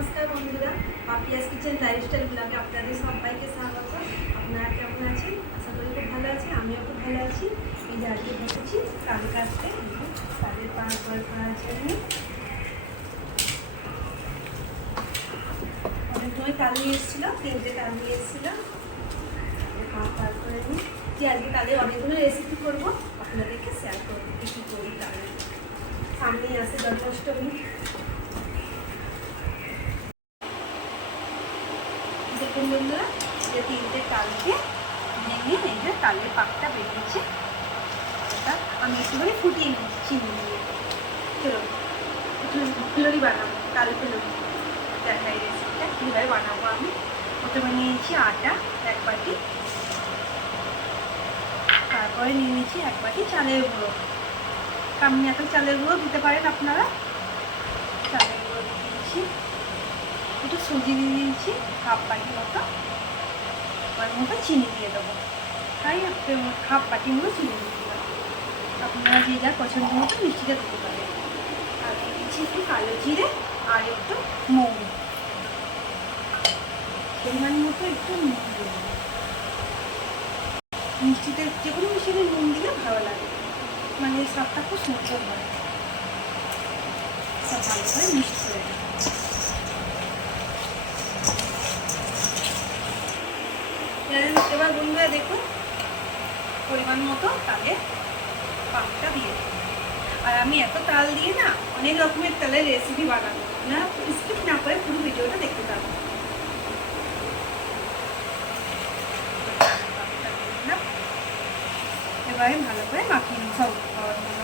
নমস্কার বন্ধুরা, Papiya's kitchen lifestyle ব্লগে আপনাদের সবাইকে স্বাগত। আপনারা কেমন আছেন? আশা করি খুব ভালো আছেন। আমিও খুব ভালো আছি। এই যে আজকে বসেছি কাল কাটতে, তাদের পার করার জন্য অনেকগুলোই তাল নিয়ে এসেছিল, 3টে তাল নিয়ে এসেছিল। পার করে নিই যে আজকে তাদের অনেকগুলো রেসিপি করবো, আপনাদেরকে শেয়ার করবো কী কী করি। তাহলে সামনেই আসে জন্মাষ্টমী। দেখুন বন্ধুরা, যে 3টে তালকে ভেঙে এই যে তালের পাকটা বেরিয়েছে, এটা আমি একটুখানি ফুটিয়ে নিচ্ছি চিনি দিয়ে। চলো একটু ফুলরি বানাবো, তাল ফুলরি দেখাই রেসিপিটা কীভাবে বানাবো। আমি প্রথমে নিয়েছি আটা 1 বাটি, তারপরে নিয়ে নিয়েছি 1 বাটি চালের গুঁড়ো। কামনিয়াতে চালের গুঁড়ো দিতে পারেন আপনারা। চালের গুঁড়ো দিয়ে দিয়েছি, একটু সুজি দিয়ে দিয়েছি 1/2 বাটি মতো, চিনি দিয়ে দেবো। তাই 1/2 বাটির মতো চিনি দিয়ে দিলাম। আপনারা যে যার পছন্দ মতো মিষ্টিটা দিতে পারেন। আর দিয়ে দিচ্ছি একটু কালো জিরে আর একটু মৌরি, পরিমাণ মতো একটু নুন দিয়ে দেবো। মিষ্টিতে যে কোনো মিষ্টিতে নুন দিলে ভালো লাগে, মানে স্বাদটা খুব সুন্দর হয়। সব ভালো করে মিক্স করে দেবো। এবার বন্ধুরা দেখুন, পরিমাণ মতো তালের পাকটা দিয়ে দেবো। আর আমি এত তাল দিয়ে না অনেক রকমের তালের রেসিপি বানাবো, আপনারা স্কিপ না করে পুরো ভিডিওটা দেখতে পাবেন। এবারে ভালো করে মাখিয়ে নেব সব খাওয়ার জন্য।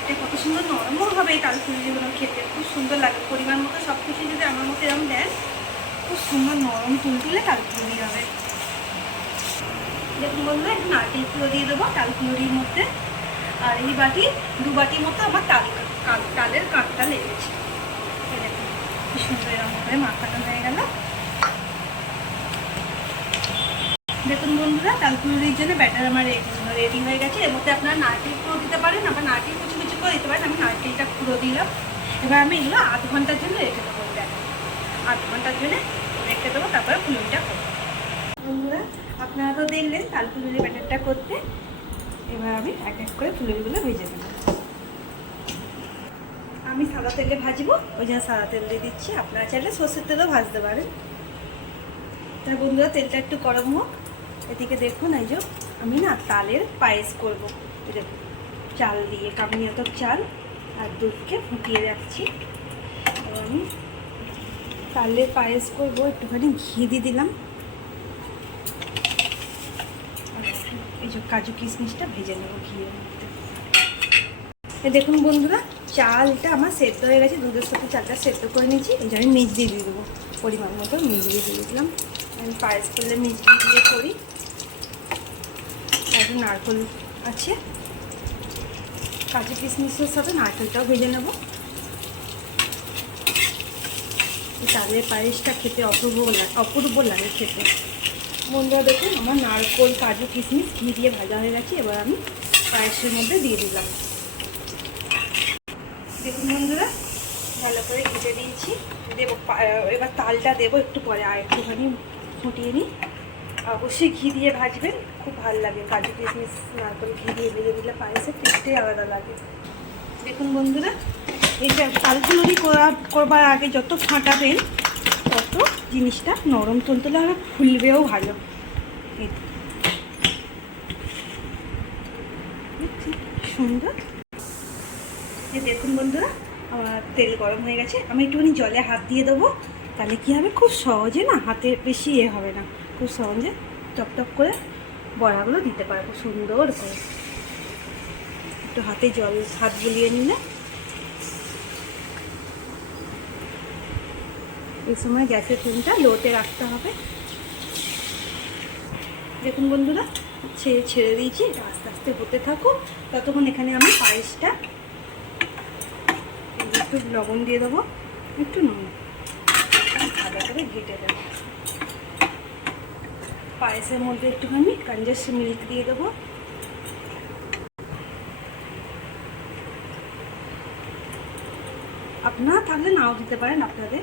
এটা কত সুন্দর নরমও হবে এই তাল ফুলরিগুলো, খেতে খুব সুন্দর লাগে। পরিমাণ মতো সব কিছু যদি আমার মতো এরকম দেন, খুব সুন্দর নরম তুলতুলে তাল ফুলরি হবে। দেখুন বন্ধুরা, একটু নারকেল কুড়ো দিয়ে দেবো তাল ফুলরির মধ্যে। আর এই বাটি 2 বাটি মতো আমার তালের কাঁটটা লেগেছে। দেখুন কি সুন্দর এরকম করে মাখানো হয়ে গেল। দেখুন বন্ধুরা, তাল ফুলরির জন্য ব্যাটার আমার রেডি হয়ে গেছে। এর মধ্যে আপনারা নারকেল কুড়ো দিতে পারেন, আবার নারকেল কুচি কুচি করে দিতে পারেন। আমি নারকেলটা কুড়ো দিলাম। এবার আমি এগুলো 1/2 ঘন্টার জন্য রেখে দেবো। 1/2 ঘন্টার জন্য রেখে দেবো, তারপরে ফুলরিটা করবো। বন্ধুরা, আপনারা তো দেখলেন তাল ফুলরি ব্যাটারটা করতে। এবার আমি এক এক করে ফুলরিগুলো ভেজে নেব। আমি সাদা তেলে ভাজবো, ওই জন্য সাদা তেল দিয়ে দিচ্ছি। আপনারা চাইলে সর্ষের তেলেও ভাজতে পারেন। তা বন্ধুরা, তেলটা একটু গরম হোক। এদিকে দেখুন, এই যে আমি না তালের পায়েস করবো। দেখুন, চাল দিয়ে কামনিয়াত চাল আর দুধকে ফুটিয়ে রাখছি। আমি তালের পায়েস করবো, একটুখানি ঘি দিয়ে দিলাম। এই যে কাজু কিশমিশটা ভেজে নেবো ঘিয়ের মধ্যে। দেখুন বন্ধুরা, চালটা আমার সেদ্ধ হয়ে গেছে। দুধের সাথে চালটা সেদ্ধ করে নিয়েছি। এই জন্য মিষ্টি দিয়ে দেবো, পরিমাণ মতো মিষ্টি দিয়ে দিলাম। আমি পায়েস করলে মিষ্টি দিয়ে করি। একটু নারকেল আছে, কাজু কিশমিশের সাথে নারকেলটাও ভেজে নেব। তালের পায়েসটা খেতে অপূর্ব লাগে খেতে। বন্ধুরা দেখুন, আমার নারকেল কাজু কিশমিশ ঘি দিয়ে ভাজা হয়ে গেছে। এবার আমি পায়েসের মধ্যে দিয়ে দিলাম। দেখুন বন্ধুরা, ভালো করে ঘেটে দিয়েছি। দেবো এবার তালটা দেবো একটু পরে, আর একটুখানি ফুটিয়ে নিই। অবশ্যই ঘি দিয়ে ভাজবেন, খুব ভালো লাগে। কাজু কিশমিশ নারকেল ঘি দিয়ে ভেজে দিলে পায়েসের টেস্টই আলাদা লাগে। দেখুন বন্ধুরা, এইটা তাল ফুলরি করবার আগে যত ফাটাবেন তত জিনিসটা নরম তুলতুলে হবে, ফুলবেও ভালো। সুন্দর। দেখুন বন্ধুরা, আমার তেল গরম হয়ে গেছে। আমি একটুখানি জলে হাত দিয়ে দেবো, তাহলে কী হবে, খুব সহজে না হাতে বেশি হবে না, খুব সহজে টপ করে বড়াগুলো দিতে পারবো সুন্দর করে। একটু হাত বুলিয়ে নিলে। এই সময় গ্যাসের ফ্লেমটা লোতে রাখতে হবে। দেখুন বন্ধুরা, ছেড়ে দিয়েছি, আস্তে আস্তে হতে থাকুক। ততক্ষণ এখানে আমি পায়েসটা একটু লবণ দিয়ে দেবো, একটু নুন, ভালো করে ঘেটে দেবো। পায়েসের মধ্যে একটুখানি কনডেন্স মিল্ক দিয়ে দেবো। আপনারা থাকলে নাও দিতে পারেন, আপনাদের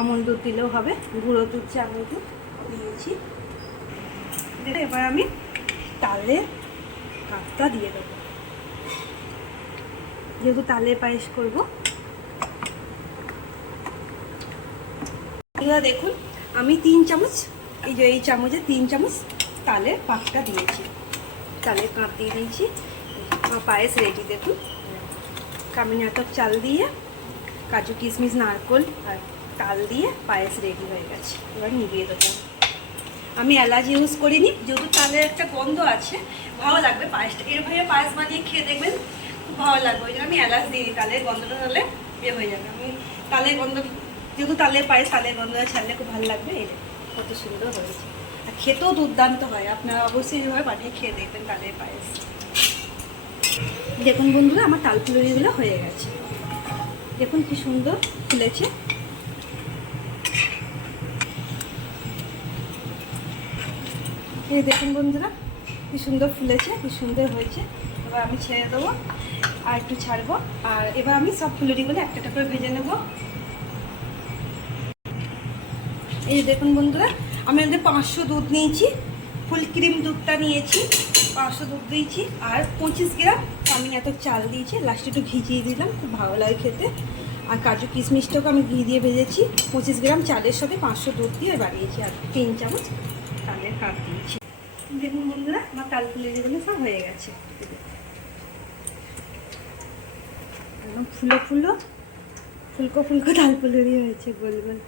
আমল দুধ দিলেও হবে, গুঁড়ো দুধ যে আমল দুধ দিয়েছি। এবার আমি তালের কাপটা দিয়ে দেবো, যেহেতু তালের পায়েস করবো। দেখুন আমি 3 চামচ, এই যে এই চামচে 3 চামচ তালের পাকটা দিয়েছি, তালের কাপ দিয়ে দিয়েছি। আমার পায়েস রেডি। দেখুন কামিনী আতপ চাল দিয়ে কাজু কিশমিশ নারকোল আর তাল দিয়ে পায়েস রেডি হয়ে গেছে। এবার নিভিয়ে দেবো। আমি এলাচ ইউজ করিনি, যেহেতু তালের একটা গন্ধ আছে, ভালো লাগবে পায়েসটা। এরভাবে পায়েস বানিয়ে খেয়ে দেখবেন, খুব ভালো লাগবে। ওই জন্য আমি এলাচ দিই, তালের গন্ধটা তাহলে বের হয়ে যাবে। আমি তালের গন্ধ, যেহেতু তালের পায়েস তালের গন্ধটা ছাড়লে খুব ভালো লাগবে। এটা কত সুন্দর হয়েছে, আর খেতেও দুর্দান্ত হয়। আপনারা অবশ্যই এইভাবে বানিয়ে খেয়ে দেখবেন তালের পায়েস। দেখুন বন্ধুরা আমার তাল ফুলুরিগুলো হয়ে গেছে, দেখুন কি সুন্দর ফুলেছে। এই দেখুন বন্ধুরা কি সুন্দর ফুলেছে, কি সুন্দর হয়েছে। এবার আমি ছেড়ে দেবো, আর একটু ছাড়বো। আর এবার আমি সব ফুলুরিগুলো একটা একটা করে ভেজে নেব। এই দেখুন বন্ধুরা আমি 500 দুধ নিয়েছি, ফুল ক্রিম দুধটা নিয়েছি, 500 দুধ দিয়েছি, আর 25 গ্রাম আমি এত চাল দিয়েছি। লাস্টে একটু ভিজিয়ে দিলাম, খুব ভালো লাগে খেতে। আর কাজু কিশমিশটাকে আমি ঘি দিয়ে ভেজেছি। 25 গ্রাম চালের সাথে 500 দুধ দিয়ে বানিয়েছি, আর 3 চামচ তালের কাপ দিয়েছি। দেখুন বন্ধুরা আমার তাল ফুলুরিগুলো সব হয়ে গেছে, একদম ফুলো ফুলো ফুলকো ফুলকো তাল ফুলুরি হয়েছে, গোল গোল।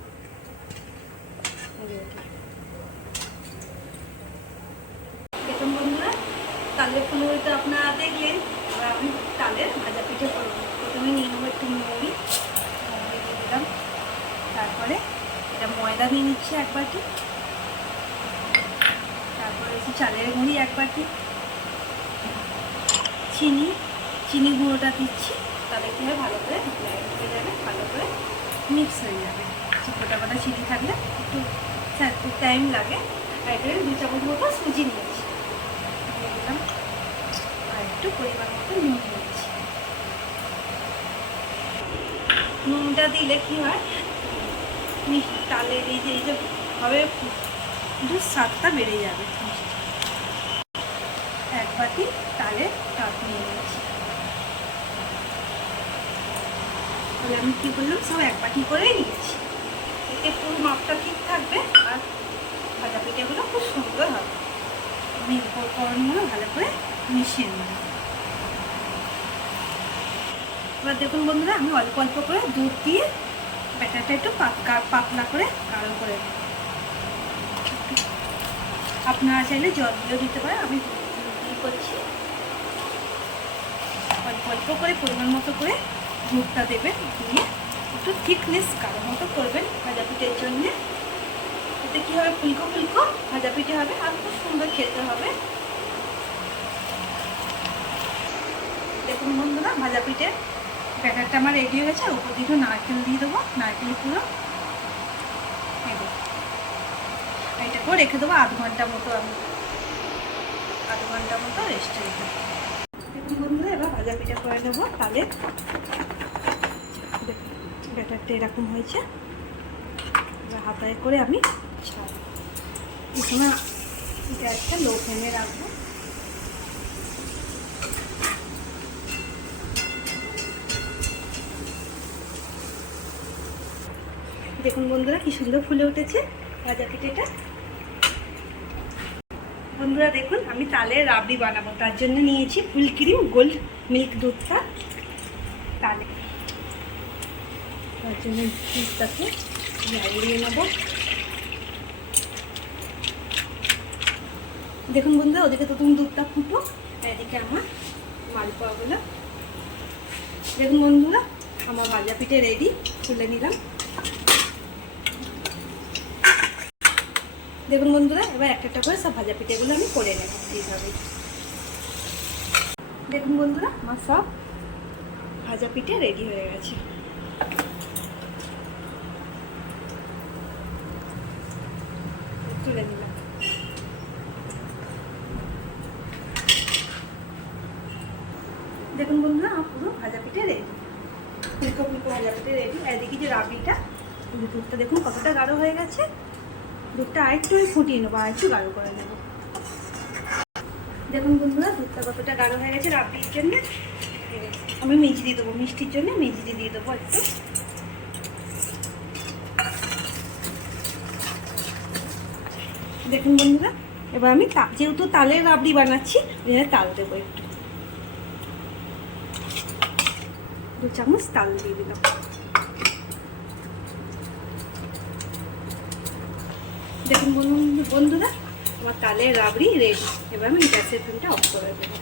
দেখুন বন্ধুরা তালের ফুলুরিটা আপনারা দেখলেন। এবার আমি তালের ভাজা পিঠে করবো। প্রথমে নিয়ে নেবো একটু মুড়ি, দিয়ে দিলাম। তারপরে এটা ময়দা নিয়ে নিচ্ছি 1 বাটি, তারপরে হচ্ছে চালের গুঁড়ি 1 বাটি, চিনি গুঁড়োটা দিচ্ছি। তাহলে কি হয়, ভালো করে হয়ে যাবে, ভালো করে মিক্স হয়ে যাবে। গোটা গোটা চিনি থাকলে একটু টাইম লাগে। আর এখানে 2 চামচ মতো সুজি নিয়েছি, দিয়ে দিলাম। আর একটু পরিমাণ মতো নুন নিয়েছি। নুনটা দিলে কি হয়, তালের এই যে হবে একটু স্বাদটা বেড়ে যাবে। 1 বাটি তালের কাপ নিয়ে নিয়েছি। তাহলে আমি কী করলাম, সব 1 বাটি করেই নিয়েছি। এতে পুরো মাপটা ঠিক থাকবে, আর ভাজা পিঠেগুলো খুব সুন্দর হবে। আমি উপকরণগুলো ভালো করে মিশিয়ে নেব। এবার দেখুন বন্ধুরা আমি অল্প অল্প করে দুধ দিয়ে ব্যাটারটা একটু পাতলা করে গাঢ় করে নেব। আপনারা চাইলে জল দিয়েও দিতে পারেন, আমি দুধ করছি। অল্প অল্প করে পরিমাণ মতো করে দুধটা দেবেন, দিয়ে একটু থিকনেস গাঢ় মতো করবেন ভাজা পিঠের জন্যে। এতে কী হবে, ফুলকো ফুলকো ভাজা পিঠে হবে, আর খুব সুন্দর খেতে হবে। দেখুন বন্ধুরা ভাজা পিঠে ব্যাটারটা আমার রেডি হয়ে গেছে। উপর দিয়ে একটু নারকেল দিয়ে দেবো, নারকেল পুরো এটাকেও রেখে দেবো 1/2 ঘন্টা মতো। আমি 1/2 ঘন্টা মতো রেস্টে রেখে দেবো। দেখুন বন্ধুরা এবার ভাজা পিঠা করে নেবো। তাহলে ব্যাটারটা এরকম হয়েছে। এবার হাতায় করে আমি ছাড়ব। এই সময় গ্যাসটা লো ফ্লেমে রাখবো। দেখুন বন্ধুরা কি সুন্দর ফুলে উঠেছে ভাজা পিঠেটা। বন্ধুরা দেখুন আমি তালের রাবড়ি বানাবো, তার জন্য নিয়েছি ফুল ক্রিম গোল্ড মিল্ক দুধটা। তার জন্য দুধটাকে জ্বালিয়ে নেবো। দেখুন বন্ধুরা ওদিকে তো তুমি দুধটা ফুটো, এদিকে আমার মালপোয়াগুলো। দেখুন বন্ধুরা আমার ভাজা পিঠে রেডি, তুলে নিলাম। দেখুন বন্ধুরা এবার একটা একটা করে সব ভাজা পিঠেগুলো আমি করে নেব এইভাবে। দেখুন বন্ধুরা আমার সব ভাজা পিঠে রেডি হয়ে গেছে। তুলে নিলাম। দেখুন বন্ধুরা আমার পুরো ভাজা পিঠে রেডি। ফুলকো ফুলকো ভাজা পেটে রেডি। এদিকে যে রাবড়িটা, দুধটা দেখুন কতটা গাঢ় হয়ে গেছে। দুধটা আরেকটু ফুটিয়ে নেবো, আরেকটু গাঢ় করে নেবো। দেখুন বন্ধুরা দুধটা কতটা গাঢ় হয়ে গেছে রাবড়ির জন্য। আমি মেজি দিয়ে দেবো, মিষ্টির জন্য মেজি দিয়ে দেবো একটু। দেখুন বন্ধুরা এবার আমি যেহেতু তালের রাবড়ি বানাচ্ছি তাল দেবো একটু, 2 চামচ তাল দিয়ে দিলাম। দেখুন বন্ধুরা আমার তালের রাবড়ি রেডি। এবার আমি গ্যাসের ফ্লেমটা অফ করে দেবো।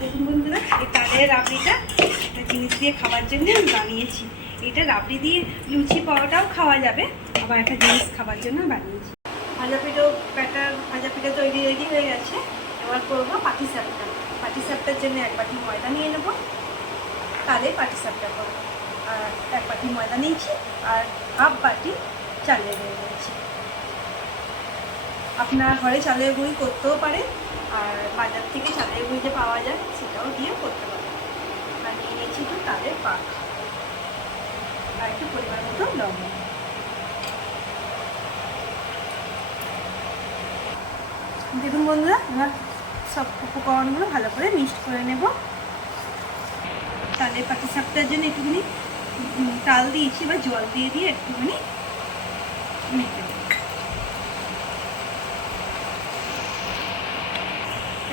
দেখুন বন্ধুরা এই তালের রাবড়িটা একটা জিনিস দিয়ে খাওয়ার জন্য আমি বানিয়েছি। এটা রাবড়ি দিয়ে লুচি পাওয়াটাও খাওয়া যাবে, আবার একটা জিনিস খাবার জন্য বানিয়েছি। ভাজা পিঠা তৈরি রেডি হয়ে গেছে। এবার করবো পাটিসাপটা। পাটিসাপটার জন্য 1 বাটি ময়দা নিয়ে নেবো, তালে পাটিসাপটা করবো। আর 1 বাটি ময়দা নিয়েছি আর 1/2 বাটি চালের গুঁড়ি নিয়েছি। আপনার ঘরে চালের গুঁড়ি করতেও পারে, আর বাজার থেকে চালের গুঁড়ি যে পাওয়া যায় সেটাও দিয়ে করতে পারে। আর নিয়ে নিয়েছি একটু তালের পাক আর একটু পরিমাণ মতো লবণ। দেখুন বন্ধুরা এবার সব উপকরণগুলো ভালো করে মিক্সড করে নেব। তালের পাটিসাপটার জন্য একটুখানি তাল দিয়েছি বা জল দিয়ে একটুখানি মেখে দেব।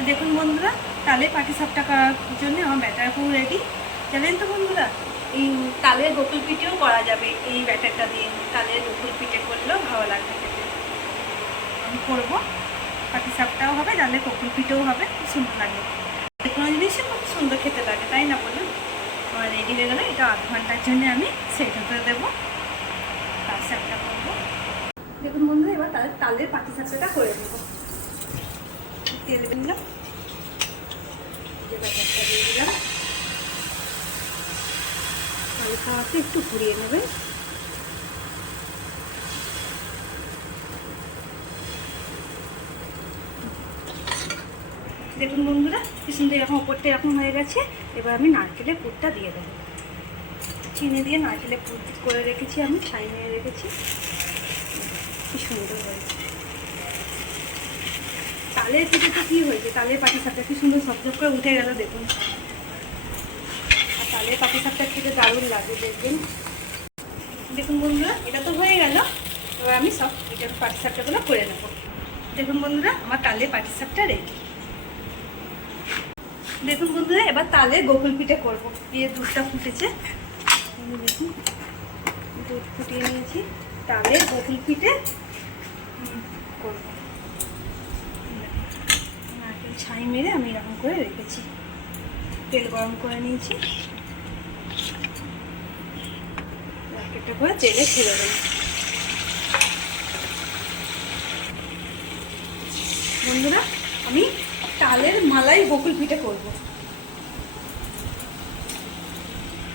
দেখুন বন্ধুরা তালের পাটিসাপটা করার জন্য আমার ব্যাটার পুরো রেডি। জানেন তো বন্ধুরা এই তালের গোকুল পিঠেও করা যাবে। এই ব্যাটারটা দিয়ে তালের গোকুল পিঠে করলেও ভালো লাগবে খেতে। আমি করবো, পাটিসাপটাও হবে, তালের গোকুল পিঠেও হবে, খুব সুন্দর লাগে। কোনো জিনিসই খুব সুন্দর খেতে লাগে, তাই না বলুন? আমার রেডি হয়ে গেলো। এটা 1/2 ঘন্টার জন্য আমি সেট হতে দেবো, পাটিসাপটা করবো। দেখুন বন্ধুরা এবার তালের পাটিসাপটাটা করে দেবো। তেল দিলাম, ব্যাটারটা দিয়ে দিলাম, হালকা হাতে একটু ঘুরিয়ে নেবেন। দেখুন বন্ধুরা কি সুন্দর এরকম ওপরটা এরকম হয়ে গেছে। এবার আমি নারকেলের পুরটা দিয়ে দেবো। চিনি দিয়ে নারকেলের পুর করে রেখেছি, আমি ছাই নিয়ে রেখেছি। কি সুন্দর হয়েছে। তালের পিঠেটা কী হয়েছে, তালের পাটিসাপটা কি সুন্দর ঝকঝক করে উঠে গেল দেখুন। আর তালের পাটিসাপটা খেতে দারুণ লাগে দেখবেন। দেখুন বন্ধুরা এটা তো হয়ে গেল। এবার আমি সব এটার পাটিসাপটাগুলো করে নেব। দেখুন বন্ধুরা আমার তালের পাটিসাপটা রেডি। দেখুন বন্ধুরা এবার তালের গোকুল পিঠে করবো। এই দুধটা ফুটেছে, দেখুন দুধ ফুটিয়ে নিয়েছি। তালের গোকুল পিঠে করবো। নারকেল ছাই মেরে আমি এরকম করে রেখেছি। তেল গরম করে নিয়েছি, নারকেলটা করে তেলে ছেড়ে দেব। বন্ধুরা আমি তালের মালাই বকুল পিঠে করবো।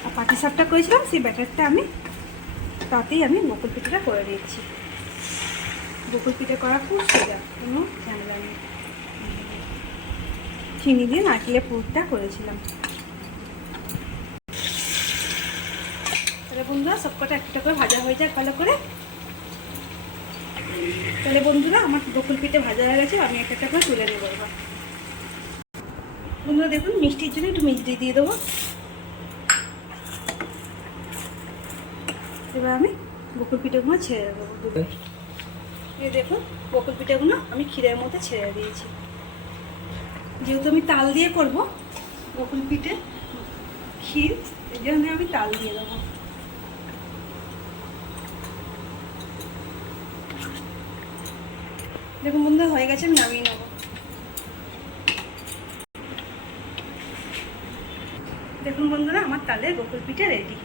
আর পাটিসাপটা করেছিলাম সেই ব্যাটারটা আমি তাতেই আমি বকুল পিঠেটা করে দিচ্ছি। বকুল পিঠে করা খুব সোজা, কোনো ঝামেলা নেই। চিনি দিয়ে নারকেলের পুরটা করেছিলাম। তাহলে বন্ধুরা সবকটা একটা করে ভাজা হয়ে যাক ভালো করে। তাহলে বন্ধুরা আমার বকুল পিঠে ভাজা হয়ে গেছে, আমি একটা করে তুলে নেবো। এবার বন্ধুরা দেখুন মিষ্টির জন্য একটু মিষ্টি দিয়ে দেবো। এবার আমি বকুল পিঠেগুলো ছেড়ে দেবো। এই দেখুন বকুল পিঠেগুলো আমি ক্ষীরের মধ্যে ছেড়ে দিয়েছি। যেহেতু আমি তাল দিয়ে করব বকুল পিঠে ক্ষীর, এই জন্য আমি তাল দিয়ে দেবো। দেখুন বন্ধুরা হয়ে গেছে, আমি নামিয়ে নেবো। দেখুন বন্ধুরা আমার তালের বকুল পিঠে রেডি।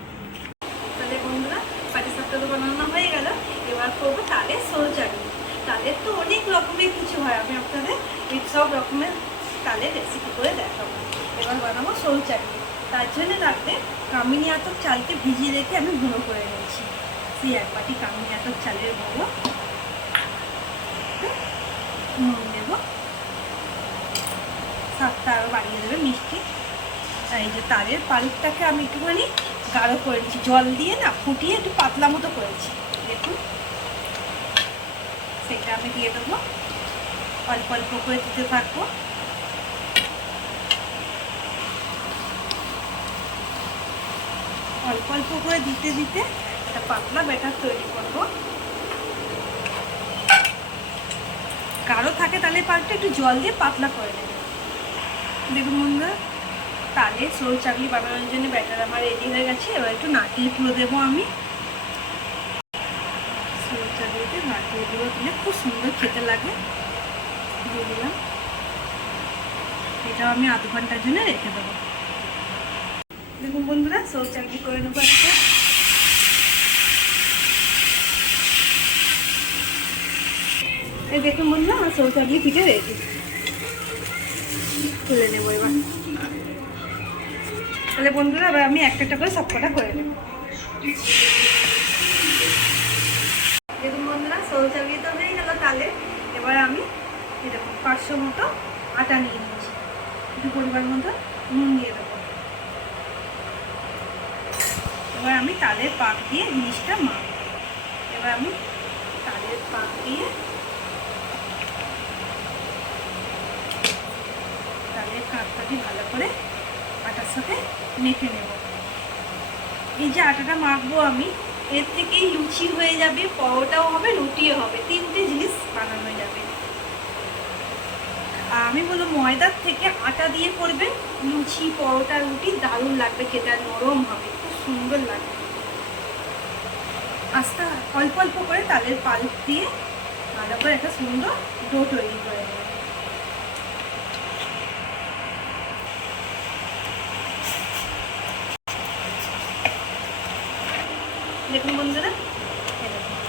তাহলে বন্ধুরা পাটিসাপটা তো বানানো হয়ে গেল। এবার করবো তালের সোল চাটনি। তালের তো অনেক রকমের কিছু হয়, আমি আপনাদের এই সব রকমের তালের রেসিপি করে দেখাবো। এবার বানাবো সোল চাটনি। তার জন্য লাগবে কামিনী আতপ চালকে ভিজিয়ে রেখে আমি গুঁড়ো করে নিয়েছি। সেই 1 বাটি কামিনী আতপ চালের গুঁড়ো, নুন দেবো, স্বাদটা আরও বাড়িয়ে দেবে মিষ্টি। এই যে তালের পাল্পটাকে আমি একটুখানি গাঢ় করে নিচ্ছি, জল দিয়ে না ফুটিয়ে একটু পাতলা মতো করেছি। দেখুন সেটা আমি দিয়ে দেবো, অল্প অল্প করে দিতে থাকবো। অল্প অল্প করে দিতে দিতে একটা পাতলা ব্যাটার তৈরি করব। গাঢ় থাকে তালের পাল্পটা একটু জল দিয়ে পাতলা করে নেবে। দেখুন বন্ধুরা, তালের সরু চাকলি বানানোর জন্য ব্যাটার আমার রেডি হয়ে গেছে। এবার একটু নারকেল পুরো দেবো আমি। সরু চাকলিতে নারকেল পুরো দিলে খুব সুন্দর খেতে লাগে। দিয়ে দিলাম। এটাও আমি আধ ঘন্টার জন্য রেখে দেবো। দেখুন বন্ধুরা, সরু চাকলি করে নেবো একটা। এই দেখুন বন্ধুরা, আমার সরু চাকলি পিঠে রেডি। তুলে নেবো এবার। তাহলে বন্ধুরা এবার আমি একটা একটা করে সবকটা করে নেব। দেখুন বন্ধুরা, সরু চাকলি তো হয়ে গেল তালে। এবার আমি দেখুন 500 মতো আটা নিয়ে নিয়েছি। একটু পরিমাণ মতো নুন দিয়ে দেবো। এবার আমি তালের পাক দিয়ে জিনিসটা মাখবো। এবার আমি তালের পাক দিয়ে তালের কাঁকটাটি ভালো করে আটার সাথে মেখে নেব। এই যে আটাটা মাখবো আমি, এর থেকেই লুচি হয়ে যাবে, পরোটাও হবে, রুটিও হবে, 3টে জিনিস বানানো যাবে। আর আমি বলবো ময়দার থেকে আটা দিয়ে করবেন লুচি, পরোটা, রুটি দারুণ লাগবে খেতে, আর নরম হবে, খুব সুন্দর লাগবে। আস্তে অল্প অল্প করে তালের পাল্প দিয়ে ভালো করে একটা সুন্দর ডো তৈরি করে নেব। দেখুন বন্ধুরা,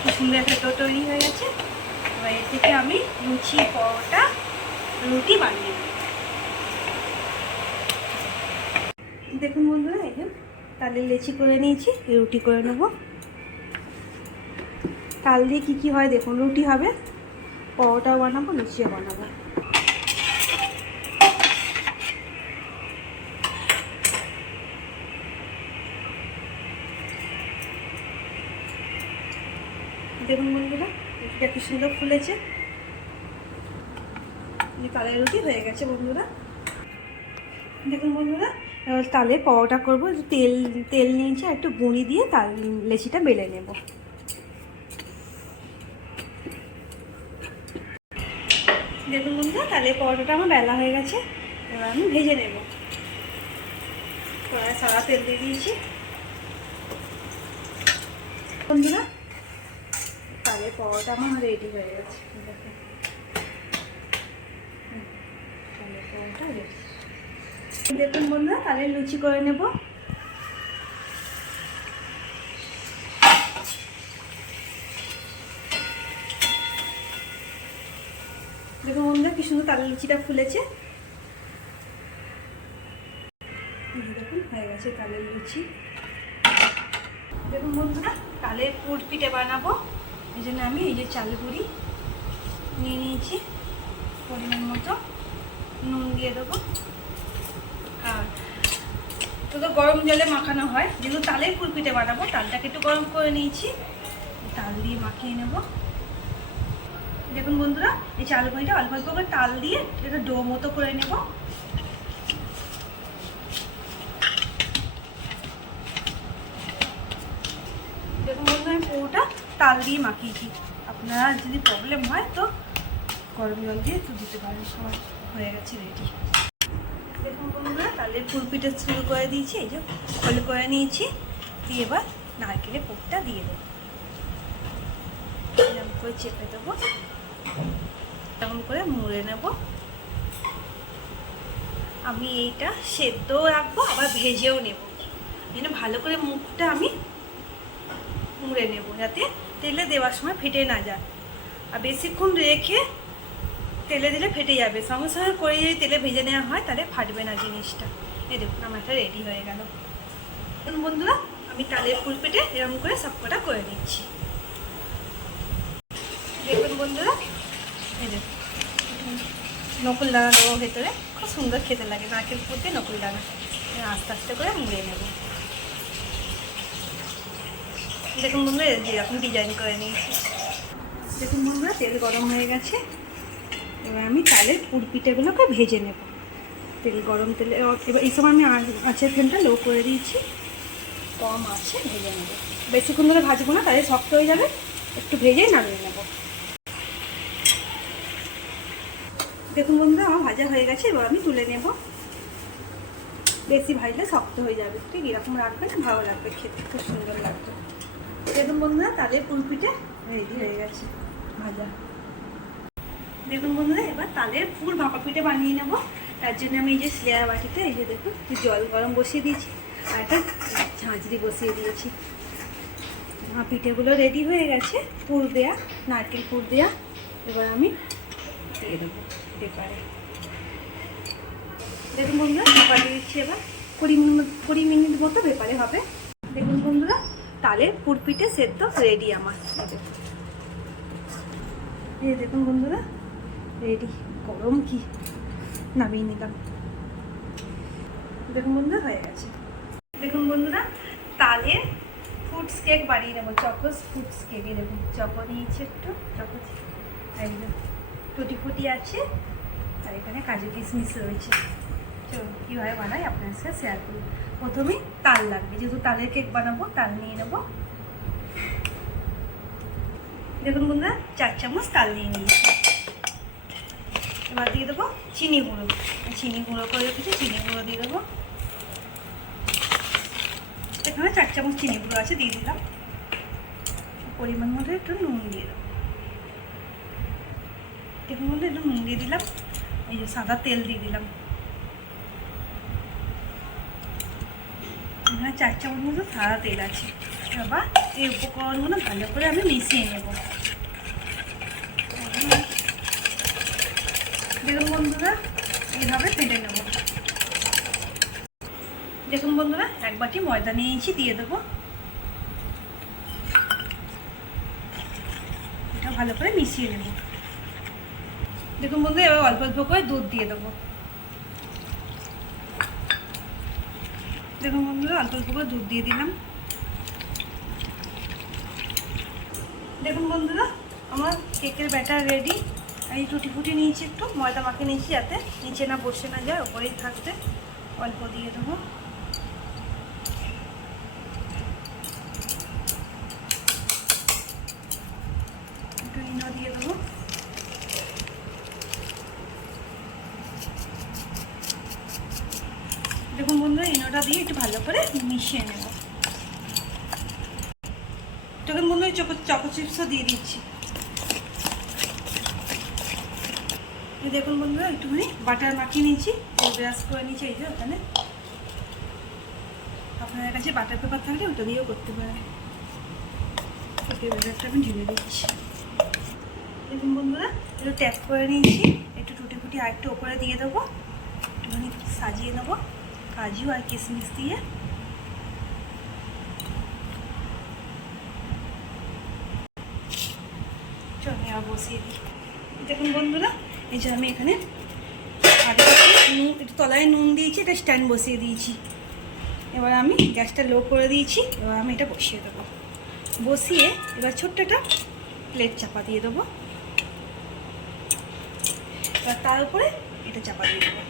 খুব সুন্দর একটা ডো তৈরি হয়ে গেছে। এবার এর থেকে আমি লুচি, পরোটা, রুটি বানিয়ে নেব। দেখুন বন্ধুরা, এই যে তালের লেচি করে নিয়েছি, রুটি করে নেব। তাল দিয়ে কী কী হয় দেখুন, রুটি হবে, পরোটাও বানাবো, লুচিও বানাবো। দেখুন বন্ধুরা, রুটিটা কি সুন্দর ফুলেছে। তালের রুটি হয়ে গেছে বন্ধুরা। দেখুন বন্ধুরা, তালে পরোটা করবো। তেল তেল নিয়েছি, আর একটু গুঁড়ি দিয়ে তাল লেচিটা বেলে নেব। দেখুন বন্ধুরা, তালে পরোটাটা আমার বেলা হয়ে গেছে। এবার আমি ভেজে নেব। কড়াই সাদা তেল দিয়ে দিয়েছি বন্ধুরা। তালে পরোটা আমার রেডি হয়ে গেছে। তালে পরোটা রেডি। দেখুন বন্ধুরা, তালের লুচি করে নেব। দেখুন বন্ধুরা, কি সুন্দর তালের লুচিটা ফুলেছে। দেখুন হয়ে গেছে তালের লুচি। দেখুন বন্ধুরা, তালের পুর পিঠে বানাবো। এই জন্য আমি এই যে চাল গুঁড়ি নিয়ে নিয়েছি, পরিমাণ মতো নুন দিয়ে দেবো। আর তো গরম জলে মাখানো হয়, যেহেতু তালের পুর পিঠে বানাবো, তালটাকে একটু গরম করে নিয়েছি, তাল দিয়ে মাখিয়ে নেব। দেখুন বন্ধুরা, এই চাল গুঁড়িটা অল্প অল্প করে তাল দিয়ে এটা ডো মতো করে নেব। দেখুন বন্ধুরা, আমি পুরোটা তাল দিয়ে মাখিয়েছি। আপনারা যদি প্রবলেম হয় তো গরম জল দিয়ে একটু দিতে পারেন। সব হয়ে গেছে রেডি। দেখুন বন্ধুরা, তালের পুর পিঠে শুরু করে দিয়েছি। এই যে খোল করে নিয়েছি, দিয়ে এবার নারকেলের পুরটা দিয়ে দেবো। এরকম করে চেপে দেবো, এরকম করে মুড়ে নেব। আমি এইটা সেদ্ধও রাখবো, আবার ভেজেও নেব। যেন ভালো করে মুখটা আমি মুড়ে নেব, যাতে তেলে দেওয়ার সময় ফেটে না যায়। আর বেশিক্ষণ রেখে তেলে দিলে ফেটে যাবে। সঙ্গে সঙ্গে করে যদি তেলে ভেজে নেওয়া হয় তাহলে ফাটবে না জিনিসটা। এই দেখুন আমার একটা রেডি হয়ে গেল। দেখুন বন্ধুরা, আমি তালের ফুল পেটে এরকম করে সবকটা করে নিচ্ছি। দেখুন বন্ধুরা, এই দেখুন নকুল দানা দেবো ভেতরে, খুব সুন্দর খেতে লাগে নারকেল পুর দিয়ে নকুল দানা। আস্তে আস্তে করে মুড়ে নেব। দেখুন বন্ধুরা যেরকম ডিজাইন করে নিয়েছি। দেখুন বন্ধুরা তেল গরম হয়ে গেছে, এবার আমি তালের পুর পিঠেগুলোকে ভেজে নেব। তেল গরম তেলে এবার এই সময় আমি আঁচের ফ্লেমটা লো করে দিয়েছি, কম আছে ভেজে নেব। বেশিক্ষণ ধরে ভাজবো না, তাহলে শক্ত হয়ে যাবে, একটু ভেজেই নামিয়ে নেব। দেখুন বন্ধুরা আমার ভাজা হয়ে গেছে, এবার আমি তুলে নেব। বেশি ভাজলে শক্ত হয়ে যাবে, ঠিক এরকম রাখবেন, ভালো লাগবে খেতে, খুব সুন্দর লাগবে। দেখুন বন্ধুরা তালের পুর পিঠে রেডি হয়ে গেছে ভাজা। দেখুন বন্ধুরা এবার তালের পুর ভাপা পিঠে বানিয়ে নেব। তার জন্য আমি এই যে স্লেয়ার বাটিতে এই যে দেখুন জল গরম বসিয়ে দিয়েছি, আর একটা ঝাঁঝরি বসিয়ে দিয়েছি। পিঠেগুলো রেডি হয়ে গেছে, পুর দেয়া, নারকেল পুর দেয়া। এবার আমি দিয়ে দেবো পেপারে। দেখুন বন্ধুরা পেপারে দিচ্ছি, এবার 20 মিনিট মতো পেপারে হবে। দেখুন বন্ধুরা তালের পুর পিঠে সেদ্ধ রেডি আমার। এই দেখুন বন্ধুরা রেডি, গরম কি নামিয়ে নিলাম। দেখুন বন্ধুরা হয়ে গেছে। দেখুন বন্ধুরা তালের ফ্রুটস কেক বানিয়ে নেবো, চকোস ফ্রুটস কেক। দেখুন চকো নিয়েছি, একটু চকো একদম টুটি ফুটি আছে, আর এখানে কাজু কিশমিশ রয়েছে। চলুন কীভাবে বানাই আপনার সাথে শেয়ার করি। প্রথমেই তাল লাগবে, যেহেতু তালের কেক বানাবো তাল নিয়ে নেবো। দেখুন বন্ধুরা 4 চামচ তাল নিয়ে নিয়েছি। এবার দিয়ে দেবো চিনি গুঁড়ো, চিনি গুঁড়ো করে রেখেছি, চিনি গুঁড়ো দিয়ে দেবো। এখানে 4 চামচ চিনি গুঁড়ো আছে, দিয়ে দিলাম। পরিমাণ মতো একটু নুন দিয়ে দেবো। এর মধ্যে একটু নুন দিয়ে দিলাম, এই যে সাদা তেল দিয়ে দিলাম। এখানে 4 চামচ মতো সাদা তেল আছে। এবার এই উপকরণগুলো ভালো করে আমি মিশিয়ে নেব। দেখুন বন্ধুরা এইভাবে ফেটে নেব। দেখুন বন্ধুরা 1 বাটি ময়দা নিয়েছি, দিয়ে দেবো। এটা ভালো করে মিশিয়ে নেব। দেখুন বন্ধুরা এবার অল্প অল্প করে দুধ দিয়ে দেবো। দেখুন বন্ধুরা অল্প অল্প করে দুধ দিয়ে দিলাম। দেখুন বন্ধুরা আমার কেকের ব্যাটার রেডি। এই টুটি ফুটি নিয়েছি, একটু ময়দা মাখিয়ে নিয়েছি যাতে নিচে না বসে না যায়, ওপরেই থাকবে। অল্প দিয়ে দেবো। একটু ইনো দিয়ে দেবো। দেখুন বন্ধুরা ইনোটা দিয়ে একটু ভালো করে মিশিয়ে নেব। দেখুন বন্ধুরা চকো চিপসও দিয়ে দিচ্ছি। দেখুন বন্ধুরা একটুখানি বাটার মাখিয়ে নিয়েছি, ব্রাশ করে নিয়েছি এই যে ওখানে। আপনাদের কাছে বাটার পেপার থাকলে ওটা দিয়েও করতে পারেন। ওকে ব্যাটারটা আমি ঢেলে দিচ্ছি। দেখুন বন্ধুরা একটু ট্যাপ করে নিয়েছি, একটু টুটি ফুটি আর একটু ওপরে দিয়ে দেবো, একটুখানি সাজিয়ে নেবো কাজু আর কিশমিশ দিয়ে। চলে আর বসিয়ে দিই। দেখুন বন্ধুরা এই যে আমি এখানে একটু তলায় নুন দিয়েছি, এটা স্ট্যান্ড বসিয়ে দিয়েছি। এবার আমি গ্যাসটা লো করে দিয়েছি, এবার আমি এটা বসিয়ে দেবো। বসিয়ে এবার ছোট্ট একটা প্লেট চাপা দিয়ে দেবো, এবার তার উপরে এটা চাপা দিয়ে দেবো।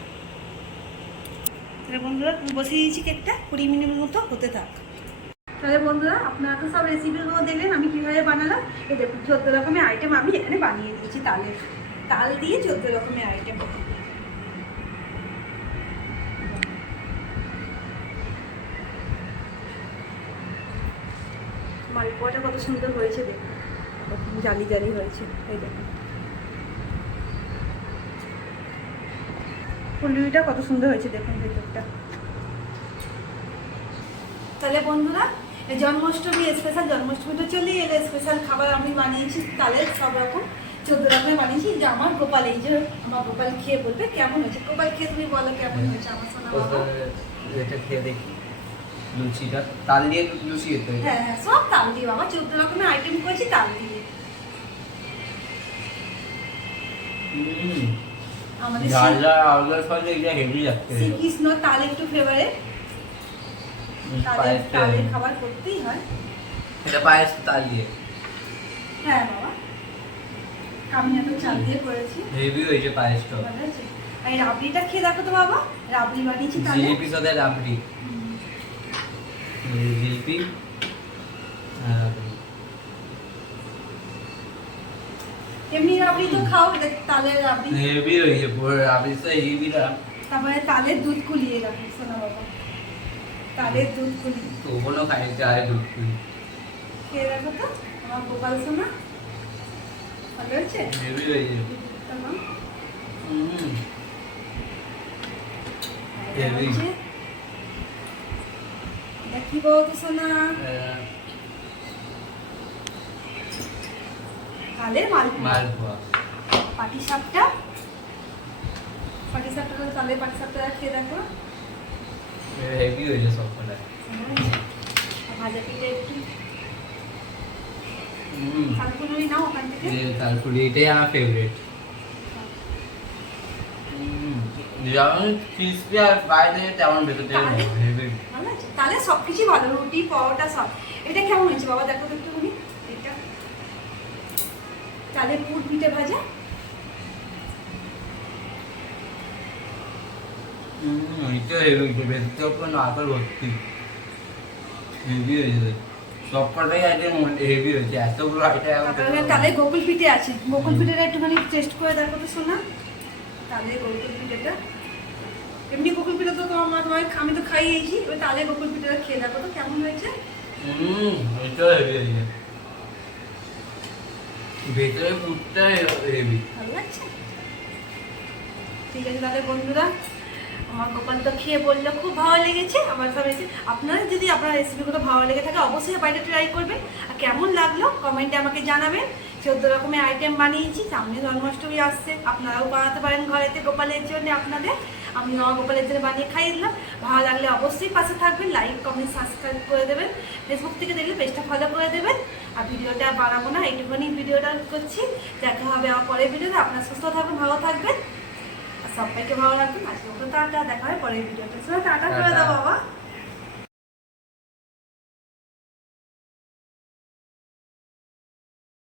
তাহলে বন্ধুরা বসিয়ে দিয়েছি কেকটা, 20 মিনিট মতো হতে থাক। তাহলে বন্ধুরা আপনারা তো সব রেসিপিগুলো দেখলেন আমি কীভাবে বানালাম। এই দেখুন 14 রকমের আইটেম আমি এখানে বানিয়ে দিয়েছি তাল দিয়ে 14 রকমের আইটেম। মালপোয়াটা কত সুন্দর হয়েছে দেখুন, জালি জালি হয়েছে। এই দেখুন ফুলুরিটা কত সুন্দর হয়েছে দেখুন ভেতরটা। তাহলে বন্ধুরা জন্মাষ্টমী স্পেশাল, জন্মাষ্টমীটা চলেই এলে স্পেশাল খাবার আমি বানিয়েছি তালের সব রকম 14 রকমের বানিয়েছি। যে আমার গোপাল, এই যে আমার গোপাল খেয়ে বলবে কেমন হয়েছে। গোপাল খেয়ে তুমি বলো কেমন হয়েছে আমার সোনা বাবা। এটা খেয়ে দেখি লুচিটা, তাল দিয়ে লুচি হতো। হ্যাঁ হ্যাঁ সব তাল দিয়ে বাবা, 14 রকমের আইটেম করেছি তাল দিয়ে। আমাদের শ্রীকৃষ্ণ তাল একটু ফেভারিট, পায়েসটা তালের খাবার করতেই হয়। এটা পায়েস তাল দিয়ে হ্যাঁ বাবা, কামিয়া তো চাল দিয়ে করেছি, হেভি হয়েছে পায়েসটা। ভালো হয়েছে। আর এই রাবড়িটা খেয়ে দেখো তো বাবা, রাবড়ি বানিয়েছি তাহলে। জিলিপির সাথে রাবড়ি, জিলিপি এমনি রাবড়ি তো খাও, এটা তালের রাবড়ি। হেভি হয়েছে পুরো রাবড়ি তো হেভিটা। তারপরে তালের দুধ কুলিয়ে রাখি শোনা বাবা, তালের দুধ কুলি তো কোনো খাইতে চায় দুধ পুরি। খেয়ে দেখো তো আমার গোপাল সোনা, ভালো হয়েছে। হেভি হয়েছে। দুধটা নাও। হুম এটা হেভি। হচ্ছে, এটা কি বলতো সোনা, তালের মালপোয়া। মালপোয়া পাটি সাপটা, পাটি সাপটা করে তালের পাটি সাপটা খেয়ে দেখো। হেভি হয়েছে সব কটা। আর ভাজা পিঠে একটু হুম কালকুলি নাও ওখান থেকে। তারপরে এটাই আমার ফেভারিট। যেমন ক্রিসপি আর বাইরে তেমন ভেতরে হেভি। ভালো আছে, তাহলে সবকিছু ভালো, রুটি পরোটা সব। এটা কেমন হয়েছে বাবা দেখো তো একটুখানি, এটা তালের পুর পিঠে ভাজা। এটা হেভি, ভেতরে পুরো নারকেল ভর্তি, হেভি হয়েছে সব কটাই আইটেম হেভি হয়েছে, এতগুলো তারপরে আইটেম। তালের গোকুল পিঠে আছে, গোকুল পিঠেটা একটুখানি টেস্ট করে দেখো তো শোনা, তালের গোকুল পিঠেটা। এমনি গোকুল পিঠে তো তোমার আমি তো খাইয়েছি, ওই তালের গোকুল পিঠেটা খেয়ে দেখো তো কেমন হয়েছে। এটা হেভি হয়েছে, ভেতরে পুরটা হেভি। ভালো লাগছে। ঠিক আছে তাহলে বন্ধুরা, আমার গোপাল তো খেয়ে বললো খুব ভালো লেগেছে। আমার সব আপনারা যদি আপনার রেসিপিগুলো ভালো লেগে থাকে অবশ্যই বাড়িতে ট্রাই করবেন। আর কেমন লাগলো কমেন্টে আমাকে জানাবেন। 14 রকমের আইটেম বানিয়েছি, সামনে জন্মাষ্টমী আসছে, আপনারাও বানাতে পারেন ঘরেতে গোপালের জন্য আপনাদের। আমি আমার গোপালের জন্য বানিয়ে খাইয়ে দিলাম। ভালো লাগলে অবশ্যই পাশে থাকবেন, লাইক কমেন্ট সাবস্ক্রাইব করে দেবেন। ফেসবুক থেকে দেখলে পেজটা ফলো করে দেবেন। আর ভিডিওটা বানাবো না, এইটুকুনি ভিডিওটা করছি। দেখা হবে আমার পরের ভিডিওতে। আপনারা সুস্থ থাকবেন, ভালো থাকবেন, আর সবাইকে ভালো রাখবেন। আজকে টাটা, দেখা হয় পরের ভিডিওতে। টাটা করে দাও বাবা।